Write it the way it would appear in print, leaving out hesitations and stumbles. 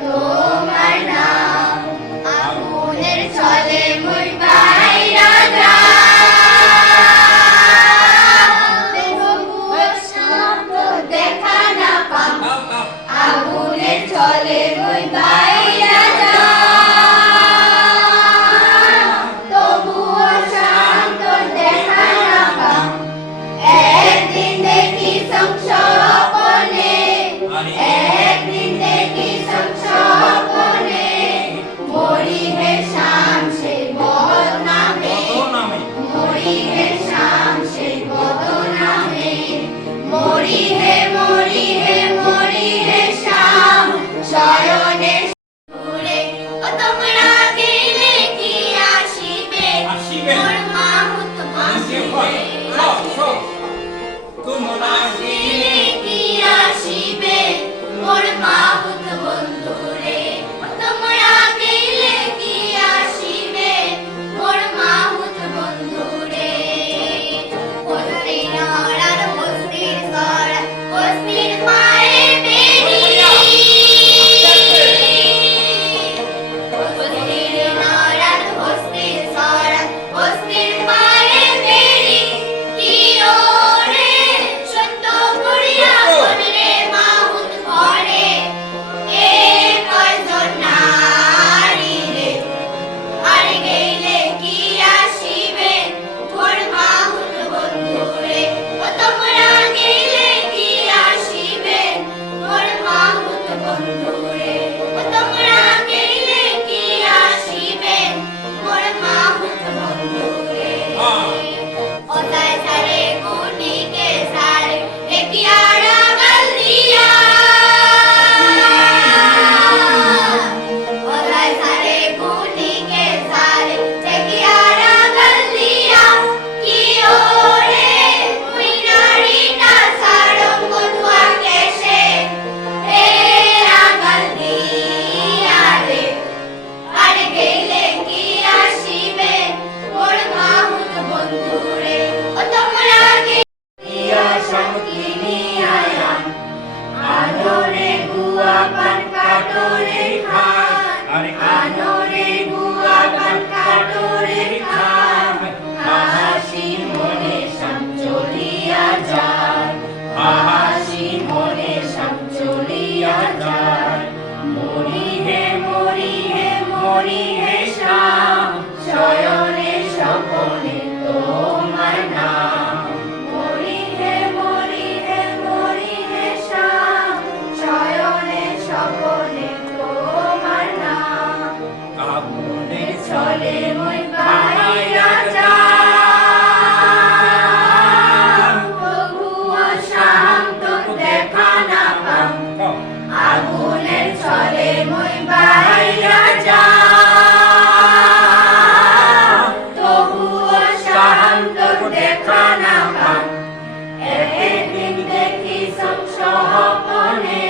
তোমার নাম আগুনের ছলে মুই বাইরা যাই তবুও শান্ত দেখা না পাম আগুনের ছলে মুই বাইরা যাই তবুও শান্ত দেখা না পাম একদিন দেখি সংস্বপনে একদিন দেখি সংস্বপনে মরি হে শাম সেই বদনামে মরি হে শাম সেই বদনামে মরি হে মরি হে মরি হে শাম শয়নে সুরে ও তোমরা গেলে কি আসিবে মোর মাহুত আসিবে তোমরা গেলে কি আসিবে মোর মাহুত বন্ধুরে তোমরা গেলে কি আসিবে মোর মাহুত বন্ধুরে হস্তির নরার হস্তির সরা হস্তির মায়ে বেরি হস্তির নরার হস্তির সরা হস্তির মায়ে বেরি কি ওরে সত্য করিয়া বলরে মাহুত ঘরে এ কয়জন নারী রে আর গেলে কি আসিবে মোর মাহুত বন্ধুরে ও তোমরা গেলে কি আসিবে মোর মাহুত বন্ধুরে ও তোমরা গেলে কি আসিবে মোর মাহুত বন্ধুরে ওতায় সারে কুটিকে সারে দেখিয়ারা গলদিয়া ওতায় সারে কুটিকে সারে দেখিয়ারা গলদিয়া কি ওরে তুই নারীটা সারম বধুয়া কেশে হে গলদিয়া রে আর গেলে কি আসিবে মোর মাহুত বন্ধুরে ও তোমরা গেলিয়া সংকিনিয়ায়াম আনোরে গুয়া পান কাটোরে খান আনোরে গুয়া পান কাটোরে খান হাসি মনে সঞ্চলিয়া যায় হাসি মনে সঞ্চলিয়া যায় মরি হে মরি হে মরি হে শাম শয়নে স্বপনে তোমার নাম মরি হে মরি হে মরি হে শাম শয়নে স্বপনে তোমার নাম আগুনের ছলে মই বাইরা যাই তবুও শান্ত দেখা না পাম আগুনের ছলে মই বাইরা যাই তবুও শান্ত দেখা না পাম একদিন দেখি সংস্বপনে